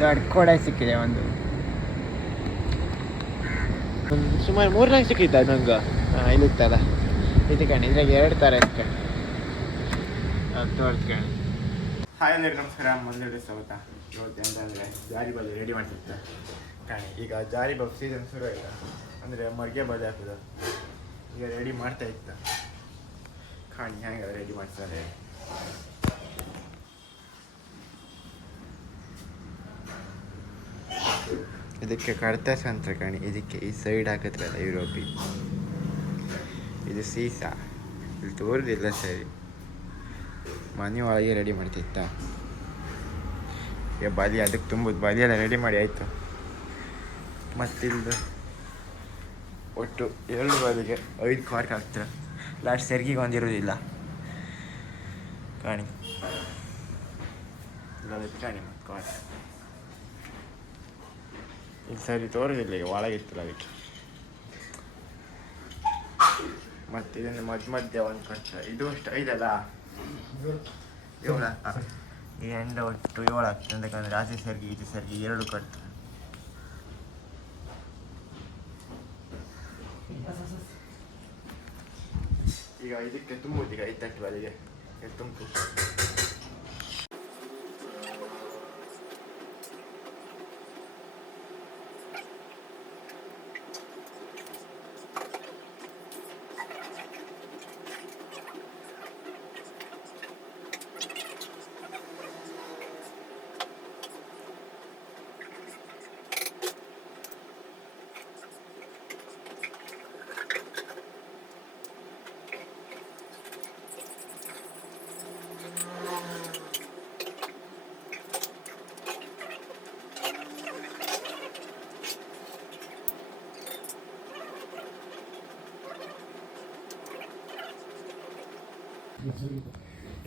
ದೊಡ್ಡ ಕೊಡೆ ಸಿಕ್ಕಿದೆ ಒಂದು. ಸುಮಾರು ಮೂರ್ನಾಲ್ಕು ಸಿಕ್ಕಿದ್ದ ನಂಗೆ? ಇಲ್ಲಿತ್ತಲ್ಲ ಇದು ಕಣಿ ಇದ್ರಾಗ ಎರಡು ಥರ ಇತ್ತು ಅದು ತೋರಿಸ್ಕಣಿ ಹಾಯ್ ಅಂದ್ರೆ ನಮಸ್ಕಾರ ಮೊದಲೇ ಸ್ವಾಗತ. ಇವತ್ತು ಅಂತಂದರೆ ಜಾರಿ ಬಲ್ ರೆಡಿ ಮಾಡ್ತಿರ್ತ ಕಾಣಿ ಈಗ ಜಾರಿ ಬಲ್ ಸೀಸನ್ ಶುರು ಆಯ್ತಾ? ಅಂದರೆ ಮರ್ಗೆ ಬಲೆ ಹಾಕೋದು. ಈಗ ರೆಡಿ ಮಾಡ್ತಾ ಇತ್ತ ಕಾಣಿ ಹ್ಯಾಂಗ ರೆಡಿ ಮಾಡ್ತಾರೆ? ಇದಕ್ಕೆ ಕಡ್ತಾಸ ಅಂತ ಕಾಣಿ. ಇದಕ್ಕೆ ಈ ಸೈಡ್ ಹಾಕಿದ್ರಲ್ಲ ಯುರೋಪಿ ಇದು ಸೀಸಾ. ಇಲ್ಲಿ ತೋರಿದಿಲ್ಲ ಸರಿ. ಮನೆ ಒಳಗೆ ರೆಡಿ ಮಾಡ್ತಿತ್ತ? ಈಗ ಬಾಲಿ, ಅದಕ್ಕೆ ತುಂಬುದು. ಬಾಲಿ ಎಲ್ಲ ರೆಡಿ ಮಾಡಿ, ಆಯಿತು. ಮತ್ತಿಲ್ದು? ಒಟ್ಟು ಎರಡು ಬಾಲಿಗೆ ಐದು ಕಾರ್ಕ್ ಹಾಕ್ತಾರೆ. ಲಾಸ್ಟ್ ಸೆರ್ಗಿಗೆ ಒಂದಿರೋದಿಲ್ಲ ಕಾಣಿ. ಕಾಣಿ ಮತ್ತೆ ಇಲ್ಲಿ ಸರಿ ತೋರೋದಿಲ್ಲ ಈಗ ಒಳಗಿತ್ತಲ್ಲ ಅದಕ್ಕೆ. ಮತ್ತೆ ಇದನ್ನು ಮಧ್ಯ ಮಧ್ಯ ಒಂದು ಕಟ್ಟ ಇದು ಅಷ್ಟು, ಐದಲ್ಲ? ಏಳು ಈ ಎಂಡ ಒಟ್ಟು ಏಳು ಆಗ್ತದೆ, ಅಂತಕಂದ್ರೆ ಆಚೆ ಸರ್ಗಿ ಈಚೆ ಸರ್ಗಿ ಎರಡು ಕಟ್ಟು ಈಗ ಇದಕ್ಕೆ ತುಂಬುದು, ಈಗ ಐದು ತಟ್ಟು ಬಲಿಗೆ ತುಂಬು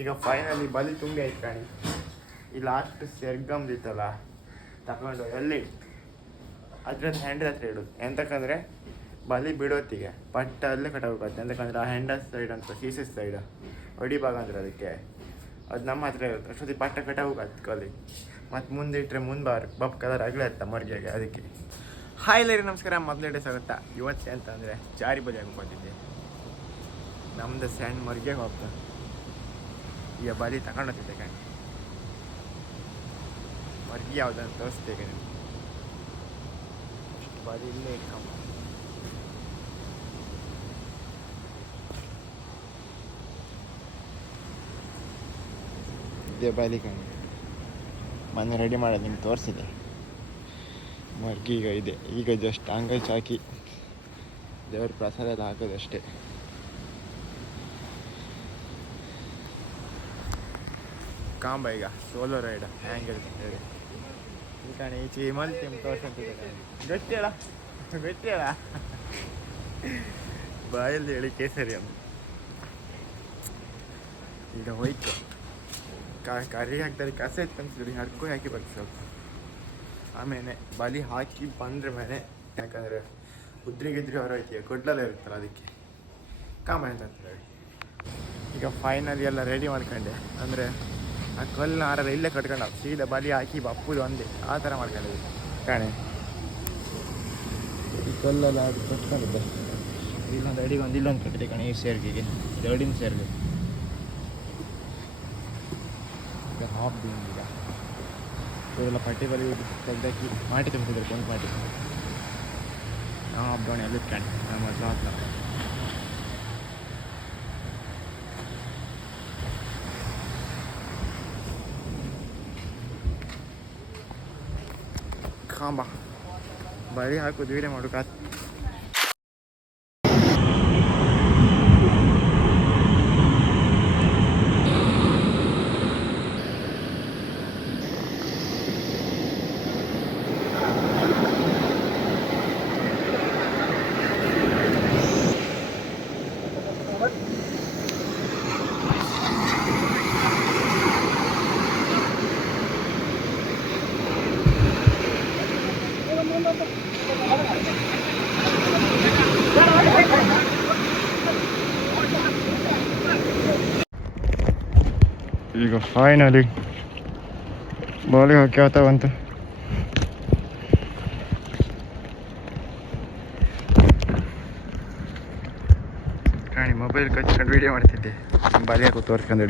ಈಗ ಫೈನಲಿ ಬಲಿ ತುಂಬಿ ಆಯ್ತು ಕಾಣಿ. ಈ ಲಾಸ್ಟ್ ಸೆರ್ಗಮ್ದಿತ್ತಲ್ಲ ತಗೊಂಡು ಎಲ್ಲಿ? ಅದ್ರ ಹ್ಯಾಂಡಲ್ ಹತ್ರ ಇಡೋದು ಎಂತಕ್ಕಂದ್ರೆ ಬಲಿ ಬಿಡೋತ್ತಿಗೆ, ಪಟ್ಟ ಅಲ್ಲೇ ಕಟ್ಟಬೇಕಾಗುತ್ತೆ ಎಂತಕ್ಕಂದ್ರೆ ಆ ಹೆಂಡ ಸೈಡ್ ಅಂತ ಸೀಸಸ್ ಸೈಡ್ ಭಾಗ ಅಂದ್ರೆ ಅದಕ್ಕೆ. ಅದು ನಮ್ಮ ಹತ್ರ ಇರುತ್ತೆ. ಅಷ್ಟೊತ್ತಿಗೆ ಪಟ್ಟ ಕಟ್ಟ ಹೋಗತ್ತೆ ಕಲಿ. ಮತ್ತು ಮುಂದೆ ಮುಂದೆ ಬಾರ್, ಬಪ್ ಕಲರ್ ಆಗಲೇ ಆಯ್ತಾ ಮರ್ಗೆಗೆ, ಅದಕ್ಕೆ. ಹಾಯ್ ಲೈರಿ ನಮಸ್ಕಾರ. ಮೊದಲೇ ಡೇಸ್ ಇವತ್ತು ಇವತ್ತೆ ಅಂತಂದರೆ, ಜಾರಿ ಬಲಿ ಆಗಿ ಬಂದಿದ್ದೆ ನಮ್ದು ಸ್ಯಾಂಡ್ ಮರ್ಗೆ ಹೋಗ್ತಾ. ಈಗ ಬಲಿ ತಗೊಂಡೋಗ್ತಿದ್ದೆ ಕಣೆ. ಮರ್ಗಿ ಯಾವ್ದಂತ ತೋರಿಸ್ತೇವೆ ಕಣೆ. ಇಷ್ಟು ಬಲಿ ಇಲ್ಲೇ ಇಟ್ಕೊಂಬ ಇದೇ ಬಲಿ ಕಣ್. ಮೊನ್ನೆ ರೆಡಿ ಮಾಡೋದು ನಿಮ್ಗೆ ತೋರಿಸಿದೆ. ಮರ್ಗಿ ಈಗ ಇದೆ. ಈಗ ಜಸ್ಟ್ ಅಂಗೈ ಹಾಕಿ ದೇವ್ರ ಪ್ರಸಾದ ಹಾಕೋದಷ್ಟೇ. ಕಾಂಬ ಈಗ ಸೋಲೋ ರೈಡ್ ಹೆಂಗಿರುತ್ತೆ ಹೇಳಿ. ಈ ಕಣೆ ಈಚೆ ಹಿಮಲ್ ಟೀಮ್ ತೋರ್ಸಂತಿದ್ದಾರೆ ಗಟ್ಟಿಯಳ ಗಟ್ಟಿಯಳ ಬಾಯಲ್ಲಿ ಹೇಳಿ ಕೇಸರಿ ಅಂತ ಈಗ ಹೋಯ್ತು. ಕರಿ ಹಾಕ್ತಾರೆ, ಕಸ ಇತ್ತು ಅನ್ಸಿದ್ರಿ ಹರ್ಕೊ ಹಾಕಿ ಬರ್ತೀವಿ ಸ್ವಲ್ಪ. ಆಮೇಲೆ ಬಲಿ ಹಾಕಿ ಬಂದ್ರೆ ಮೇಲೆ, ಯಾಕಂದ್ರೆ ಉದ್ರಿ ಗಿದ್ರಿ ಹೊರೈತಿ ಕೊಡ್ಲಲ್ಲ ಇರುತ್ತಲ್ಲ ಅದಕ್ಕೆ. ಕಾಮ ಅಂತ ಹೇಳಿ. ಈಗ ಫೈನಲಿ ಎಲ್ಲ ರೆಡಿ ಮಾಡ್ಕೊಂಡೆ. ಅಂದರೆ ಆ ಕಲ್ಲನ್ನ ಆರಲ್ಲ ಇಲ್ಲೇ ಕಟ್ಕೊಂಡು ಸೀದಾ ಬಲಿ ಹಾಕಿ ಬಪ್ಪುದು ಒಂದೇ ಆ ಥರ ಮಾಡ್ಕೊಂಡಿದ್ದೆ ಕಾಣೆ ಈ ಕಲ್ಲೆಲ್ಲ ಅದು ಕಟ್ಕೊಂಡಿದ್ದೆ ಇಲ್ಲೊಂದು ಅಡಿಗೆ ಒಂದು ಇಲ್ಲೊಂದು ಕಟ್ಟಿದೆ ಕಣೆ ಈ ಸೇರ್ಗಿಗೆ ಎರಡಿನ ಸೇರ್ಗೆ ಈಗ ಹಾಫ್ ಬೀನ್ ಈಗ ಇವರೆಲ್ಲ ಪಟ್ಟಿ ಬಲಿ ತೆಗ್ದಾಕಿ ಮಾಟಿ ತುಂಬಿಸಿದ್ರು ಕೆಂಪು ಮಾಟಿ ನಾವು ಹಾಫ್ ಡೌನ್ ಎಲ್ಲ ಇಟ್ಕೊಂಡು ನಮ್ಮ ಮೊದಲು ಹಾಕ್ಲ ಕಾಂಬ ಬರೀ ಹಾಕೋದು ವೀಡಿಯೋ ಮಾಡೋಕೆ ಈಗ ಫೈನಲಿ ಬಾಲಿ ಹಾಕಿ ಬಂತು ಕಾಣಿ ಮೊಬೈಲ್ ಕಚ್ಕೊಂಡು ವಿಡಿಯೋ ಮಾಡ್ತಿದ್ದೆ ಬಾಲಿ ತೋರಿಸ್ಕೊಂಡಿ ತೋರಿಸ್ಕೊಂಡು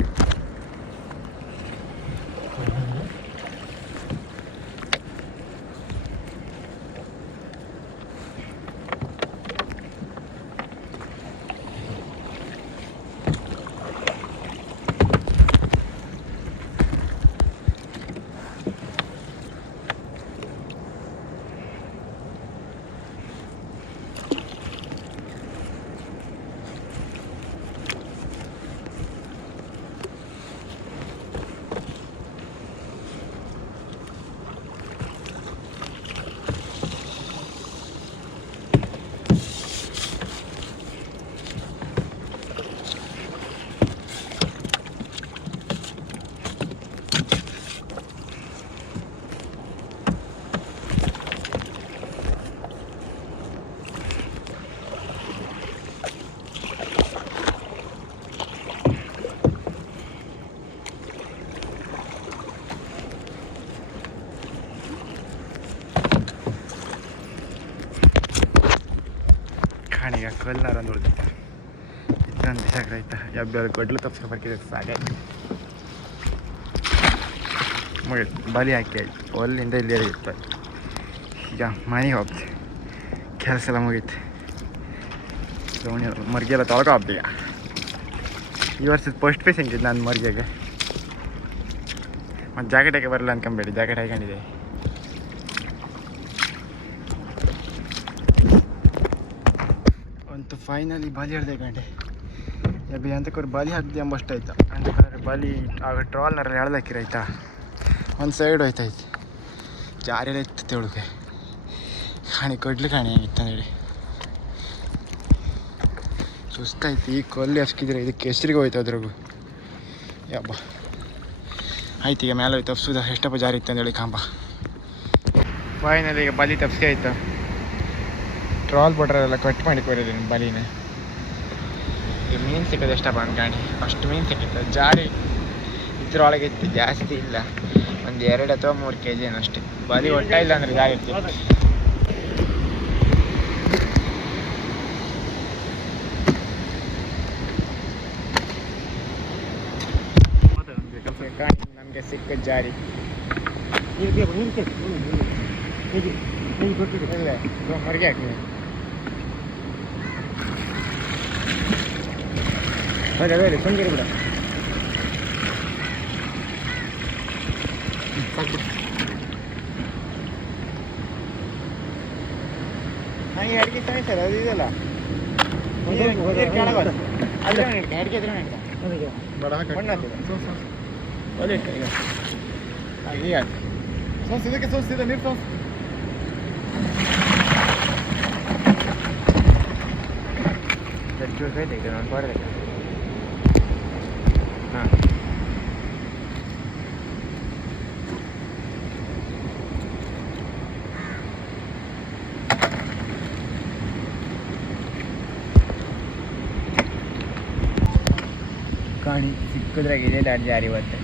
ಕಲ್ನಾರ ಒಂದು ಉಳಿದಿತ್ತು ಇದೊಂದು ಸಾಕಾಯ್ತಾ ಯಾವ್ಯಾರು ಗಡ್ಲು ತಪ್ಸ್ಕೊ ಬರ್ಕಿದ್ರೆ ಸಾಕಾಯ್ತು ಮುಗಿತು ಬಲಿ ಹಾಕಿ ಆಯ್ತು ಅಲ್ಲಿಂದ ಇಲ್ಲಿ ಇತ್ತು ಈಗ ಮನೆಗೆ ಹೋಗ್ತೆ. ಕೆಲಸ ಎಲ್ಲ ಮುಗೀತು. ದೋಣಿ ಎಲ್ಲ ತೊಳ್ಕೊ ಈಗ. ಈ ವರ್ಷದ ಫಸ್ಟ್ ಪೀಸ್ ಹೆಂಗಿದ್ದು ನಾನು ಮರ್ಗೆಗೆ? ಮತ್ತು ಜಾಕೆಟ್ ಹಾಕಿ ಬರಲ್ಲ ಅನ್ಕೊಂಬೇಡಿ, ಜಾಕೆಟ್ ಹಾಕೊಂಡಿದೆ ಅಂತೂ ಫೈನಲಿ ಬಾಲಿ ಹಿಡ್ದೆ ಗಂಟೆ ಎಬ್ಬಿ ಅಂತಕ್ಕೋರು ಬಾಲಿ ಹಾಕಿದೆ ಎಂಬಷ್ಟು ಆಯ್ತು? ಅಂತಕ್ಕೋದ್ರೆ ಬಾಲಿ ಆಗ ಟ್ರಾಲ್ನರಲ್ಲಿ ಎಳ್ದಾಕಿರಾಯ್ತಾ ಒಂದು ಸೈಡ್ ಹೋಯ್ತಾಯ್ತು. ಜಾರಿಯಲ್ಲ ಇತ್ತು ತೆಳುಗೆ. ಕಾಣಿ ಕೊಡ್ಲಿ ಕಾಣಿ ಹೇಳಿ ಸುಸ್ತಾಯ್ತು ಈ ಕೊಲ್ಲಿ ಹಸ್ಕಿದ್ರೆ ಇದಕ್ಕೆ ಹೆಸ್ರಿಗೆ ಹೋಯ್ತು ಅದ್ರಾಗು. ಯಬ್ಬ. ಆಯ್ತು ಈಗ ಮೇಲೆ ಹೋಯ್ತು ತಪ್ಸುದ ಎಷ್ಟಪ್ಪ ಜಾರಿ ಇತ್ತು ಅಂತೇಳಿ ಕಾಂಬ. ಫೈನಲ್ ಈಗ ಬಲಿ ತಪ್ಸಿ ಆಯ್ತು? ಟ್ರಾಲ್ ಬಟ್ರೆಲ್ಲ ಕಟ್ ಮಾಡಿ ಕೊರಿದ್ದೀನಿ ಬಲಿನ. ಈಗ ಮೀನು ಸಿಕ್ಕೋದು ಎಷ್ಟಪ್ಪ ಅನ್ಕೊಂಡು ಅಷ್ಟು ಮೀನು ಸಿಕ್ಕಿತ್ತು ಜಾರಿ ಇದ್ರೊಳಗೆ ಇತ್ತು ಜಾಸ್ತಿ ಇಲ್ಲ. ಒಂದು ಎರಡು ಅಥವಾ ಮೂರು ಕೆ ಜಿ ಅಷ್ಟೇ. ಬಲಿ ಒಟ್ಟ ಇಲ್ಲ ಅಂದ್ರೆ ಜಾರಿ ಇರ್ತಿತ್ತು ನಮಗೆ ಸಿಕ್ಕ ಜಾರಿ ಇಲ್ಲ. ಹೊರಗೆ ಹಾಕಿ ಅದೇ ಅದೇ ಸಂಜೆ ಬಿಡ ಹಾಗೆ ಅಡಿಗೆ ತಾಯಿ ಸರ್ ಅದು ಇದಲ್ಲ ಅದ್ರ ಅಡಿಗೆ ಅದ್ರ ಮಣ್ಣು ಹಾಕಿದೆ ಒಲೆ ಇಟ್ಟು ಈಗ ಹಾಗೆ ಈಗ ಆಯ್ತು Sånn ಇದಕ್ಕೆ sånn side ನೀರು sånn ಜಡ್ಜು ಕೈತೆ ಇದು ನಾನು ಬರಬೇಕು ಹಾಂ ಕಾಣಿ ಸಿಕ್ಕಿದ್ರಾಗ ಇದೆ ದಾಟ್ ಜಾರಿ ಇವತ್ತು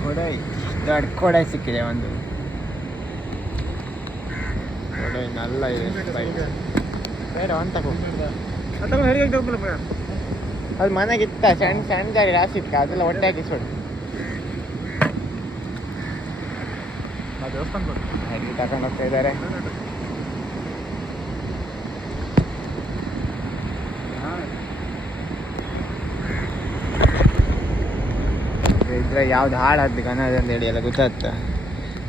ಕೊಡೈ ದೊಡ್ಡ ಕೊಡೈ ಸಿಕ್ಕಿದೆ ಒಂದು. ಕೊಡೈ ನಲ್ಲ ಇದೆ ಬೈಕ್ ಬೇಡ ಅಂತ ಅದು ಮನೆಗೆ ಇತ್ತ ಸಣ್ಣ ಸಣ್ಣ ಜಾರಿ ರಾಸಿ ಇತ್ತು. ಅದೆಲ್ಲ ಹೊಟ್ಟೆ ದೇವಸ್ಥಾನ ಬರ್ತದೆ ತಗೊಂಡು ಹೋಗ್ತಾ ಇದ್ದಾರೆ. ಇದ್ರೆ ಯಾವ್ದು ಅನ್ನೋದು ಅಂತ ಹೇಳಿ ಎಲ್ಲ ಗೊತ್ತಾಗ್ತ?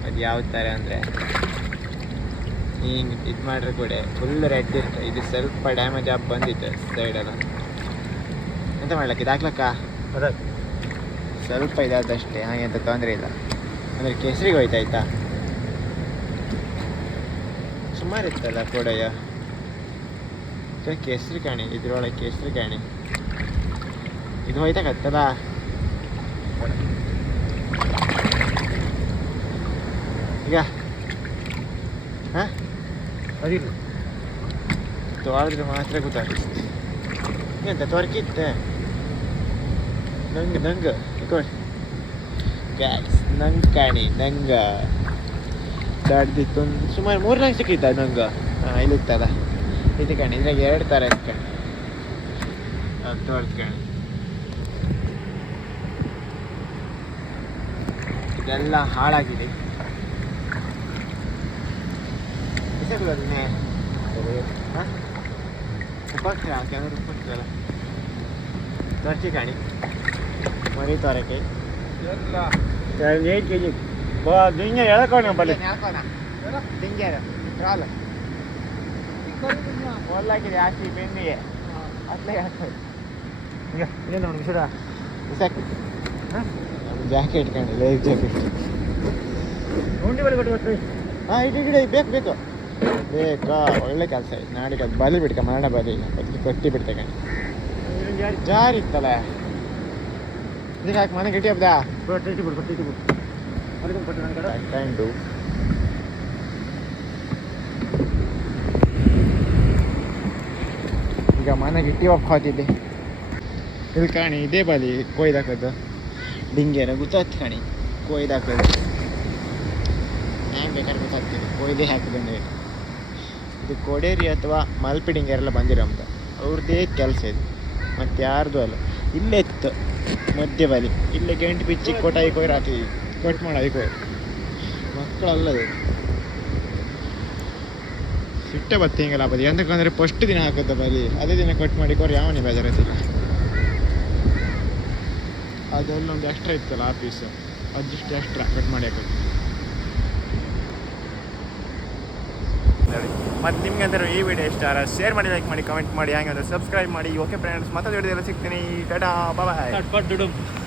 ಅದು ಯಾವ ಥರ ಅಂದರೆ? ಹಿಂಗೆ ಇದು ಮಾಡ್ರೆ ಕೂಡ ಫುಲ್ ರೆಡ್ ಇತ್ತು ಇದು ಸ್ವಲ್ಪ ಡ್ಯಾಮೇಜ್ ಆಗಿ ಬಂದಿತ್ತು ಸೈಡೆಲ್ಲ ಎಂತ ಮಾಡ್ಲಕ್ಕ ಇದು ಹಾಕ್ಲಕ್ಕ ಸ್ವಲ್ಪ ಇದಾದಷ್ಟೇ ಹಾಗೆ ಅಂತ ತೊಂದರೆ ಇಲ್ಲ. ಅಂದರೆ ಕೇಸರಿಗೆ ಹೋಯ್ತಾಯ್ತಾ ಸುಮಾರು ಇತ್ತಲ್ಲ ಕೊಡಯ್ಯ? ಕೇಸರಿ ಕಾಣಿ, ಇದ್ರೊಳಗೆ ಕೇಸರಿ ಕಾಣಿ. ಇದು ಹೋಯ್ತಾಕತ್ತದ ಈಗ? ಹಾಂ? ಅದಿಲ್ಲ. ತೊಳೆದ್ರೆ ಮಾತ್ರ ಗೊತ್ತಾಗುತ್ತೆ. ಎಂತ ತೊರ್ಕಿತ್ತೆ ನಂಗೆ ನಂಗೆ ಗ್ಯಾಸ್ ನಂಗೆ ಕಾಣಿ ನಂಗೆ. ದಾಡ್ದಿತ್ತು ಒಂದು ಸುಮಾರು ಮೂರು ನಾಲ್ಕು ಸಿಕ್ಕಿದ್ದ ನಂಗೆ. ಹಾಂ ಇಲ್ಲಿತ್ತಲ್ಲ. ಇದು ಕಾಣಿ ಇದ್ರಾಗ ಎರಡು ಥರ ಇತ್ತು ಕಾಣಿ. ಅದು ತೋರ್ತು ಕಾಣಿ. ಇದೆಲ್ಲ ಹಾಳಾಗಿದೆ. ಬಿಸಾಕುದು ಅದನ್ನೇ ಹಾಂ ಉಪ್ಪಾಕ್ತಿ ಹಾಕ್ಯಾದ್ರೆ ಉಪ್ಪಾಕ್ತಲ್ಲ ತರ್ಚಿ ಕಾಣಿ ಮರಿ ತೋರಕ್ಕೆ ಎಲ್ಲ ಏಟ್ ಕೆ ಜಿ ಬಾ ದಿಂಗೆ ಎಳ್ಕೊಂಡು ಬಲ್ಲಿ ದಿಂಗೆ ಟ್ರಾಲ್ ಒಲ್ಲಾಗಿದೆ ಆಸ್ತಿ ಬೆನ್ನಿಗೆ ಅಟ್ಲೇ ಹಾಕೋದು ಈಗ ಏನು ನೋಡಿ ಬಿಸಾಕಿ ಜಾಕೆಟ್ ಕಾಣಿ ಲೈಫ್ ಜಾಕೆಟ್ ಉಂಡಿ ಬಳಿ ಕೊಟ್ಟು ಹಾಂ ಇದು ಗಿಡ ಬೇಕು ಬೇಕು ಬೇಕಾ? ಒಳ್ಳೆ ಕೆಲಸ. ಆಯ್ತು ನಾಳೆಗೆ ಅದು ಬಲಿ ಬಿಡ್ಕ ಮರಣ ಬಲಿ. ಅದಕ್ಕೆ ಕೊಟ್ಟಿ ಬಿಡ್ತೆ ಕಣಿ. ಜಾರಿ ಇತ್ತಲ್ಲ ಇದಕ್ಕೆ ಹಾಕಿ ಮನೆ ಗಟ್ಟಿ ಹಬ್ಬದ ಟೈಂಡು ಈಗ ಮನೆ ಗಿಟ್ಟಿ ಒಪ್ಪ ಹೋತಿದ್ದೆ. ಇದು ಕಾಣಿ ಇದೇ ಬಲಿ ಕೊಯ್ದಾಕದ್ದು ಡಿಂಗೇರ ಗೊತ್ತಾಯ್ತು ಕಾಣಿ. ಕೊಯ್ದಾಕದು ಹ್ಯಾಂಗೆ ಬೇಕಾದ್ರೆ ಗೊತ್ತಾಗ್ತಿದೆ. ಕೊಯ್ದೇ ಹಾಕಿದಂಗೆ ಇದು ಕೊಡೇರಿ ಅಥವಾ ಮಲ್ಪಿಡಿಂಗರೆಲ್ಲ ಅಂತ ಅವ್ರದ್ದೇ ಕೆಲಸ ಇದು. ಮತ್ತು ಯಾರ್ದು ಅಲ್ಲ. ಇಲ್ಲೇ ಇತ್ತು ಮಧ್ಯ ಬಲಿ ಇಲ್ಲೇ ಗಂಟು ಬಿಚ್ಚಿ ಕೊಟ್ಟ ಕೊಯ್ರು ಹಾಕಿದ್ವಿ ಕಟ್ ಮಾಡಿ ಕೊಯ್ ಮಕ್ಕಳಲ್ಲದು ಸಿಟ್ಟೆ ಬತ್ತೆ ಹಿಂಗಲ್ಲ ಬದಿ ಎಂತಕ್ಕಂದ್ರೆ ಫಸ್ಟ್ ದಿನ ಹಾಕುತ್ತೆ ಬಲಿ ಅದೇ ದಿನ ಕಟ್ ಮಾಡಿ ಕೊರ್ ಯಾವನೇ ಬೇಜಾರತಿಲ್ಲ ಅದೆಲ್ಲ ಒಂದು ಎಕ್ಸ್ಟ್ರಾ ಇತ್ತಲ್ಲ ಆಫೀಸ್ ಅದಿಷ್ಟು ಎಕ್ಸ್ಟ್ರಾ ಕಟ್ ಮಾಡಿ ಹಾಕೋದು. ಮತ್ತು ನಿಮ್ಗೆ ಅಂದರೆ ಈ ವಿಡಿಯೋ ಇಷ್ಟ ಶೇರ್ ಮಾಡಿ ಲೈಕ್ ಮಾಡಿ ಕಮೆಂಟ್ ಮಾಡಿ ಹಂಗಂದ್ರೆ ಸಬ್ಸ್ಕ್ರೈಬ್ ಮಾಡಿ. ಓಕೆ ಫ್ರೆಂಡ್ಸ್ ಮತ್ತೆ ವಿಡಿಯೋದಲ್ಲಿ ಸಿಗ್ತೀನಿ. ಟಾಟಾ ಬಾಯ್